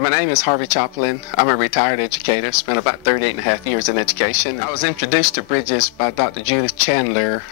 My name is Harvey Choplin. I'm a retired educator, spent about 38.5 years in education. I was introduced to Bridges by Dr. Judith Chandler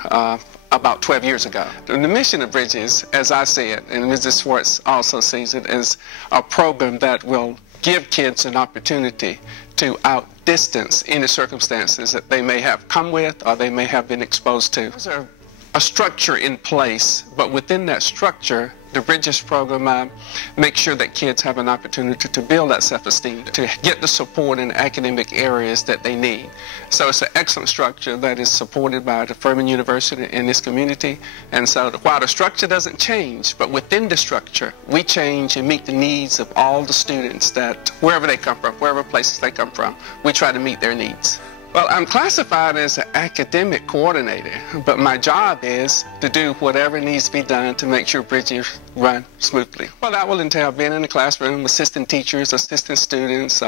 about 12 years ago. The mission of Bridges, as I see it, and Mrs. Schwartz also sees it, is a program that will give kids an opportunity to outdistance any circumstances that they may have come with or they may have been exposed to. There's a structure in place, but within that structure, the Bridges program makes sure that kids have an opportunity to build that self-esteem, to get the support in academic areas that they need. So it's an excellent structure that is supported by the Furman University in this community. And so while the structure doesn't change, but within the structure, we change and meet the needs of all the students that, wherever they come from, wherever places they come from, we try to meet their needs. Well, I'm classified as an academic coordinator, but my job is to do whatever needs to be done to make sure Bridges run smoothly. Well, that will entail being in the classroom, assisting teachers, assisting students,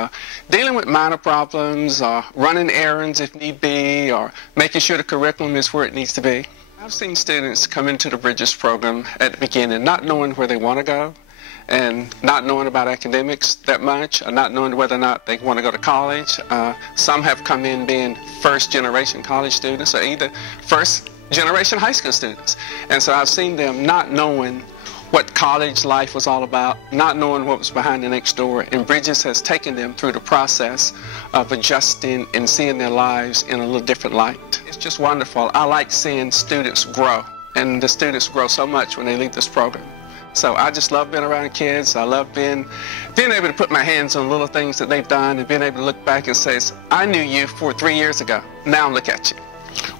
dealing with minor problems, running errands if need be, or making sure the curriculum is where it needs to be. I've seen students come into the Bridges program at the beginning not knowing where they want to go, and not knowing about academics that much, or not knowing whether or not they want to go to college. Some have come in being first-generation college students or either first-generation high school students. And so I've seen them not knowing what college life was all about, not knowing what was behind the next door, and Bridges has taken them through the process of adjusting and seeing their lives in a little different light. It's just wonderful. I like seeing students grow, and the students grow so much when they leave this program. So I just love being around kids. I love being able to put my hands on little things that they've done and being able to look back and say, I knew you 3 years ago. Now look at you.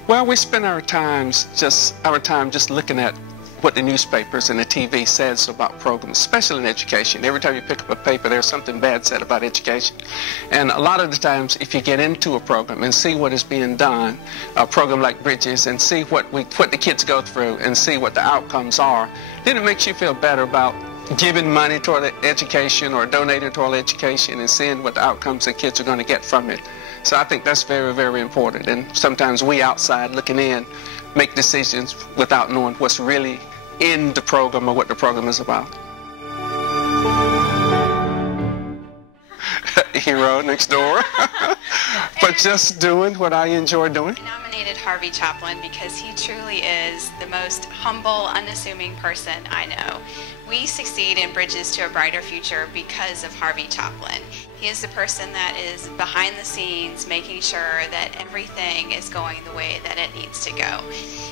Well, we spend our time just looking at what the newspapers and the TV says about programs, especially in education. Every time you pick up a paper, there's something bad said about education. And a lot of the times, if you get into a program and see what is being done, a program like Bridges, and see what the kids go through and see what the outcomes are, then it makes you feel better about giving money toward education or donating toward education and seeing what the outcomes the kids are going to get from it. So I think that's very, very important. And sometimes we outside looking in make decisions without knowing what's really in the program or what the program is about. Hero next door. But just doing what I enjoy doing. I nominated Harvey Choplin because he truly is the most humble, unassuming person I know. We succeed in Bridges to a Brighter Future because of Harvey Choplin. He is the person that is behind the scenes making sure that everything is going the way that it needs to go.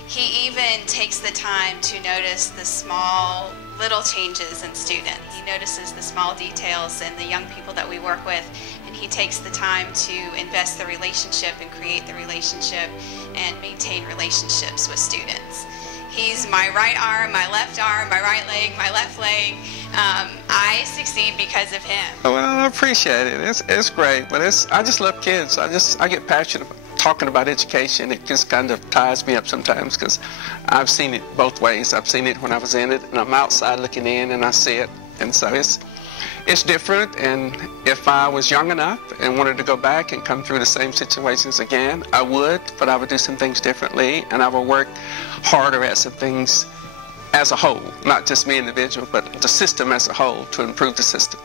He even takes the time to notice the small little changes in students. He notices the small details in the young people that we work with, and he takes the time to invest the relationship and create the relationship and maintain relationships with students. He's my right arm, my right leg, my left leg. I succeed because of him. Well, I appreciate it. It's great, but I just love kids. I get passionate about talking about education. It just kind of ties me up sometimes because I've seen it both ways. I've seen it when I was in it, and I'm outside looking in, and I see it. And so it's different, and if I was young enough and wanted to go back and come through the same situations again, I would, but I would do some things differently, and I would work harder at some things as a whole, not just me individual, but the system as a whole to improve the system.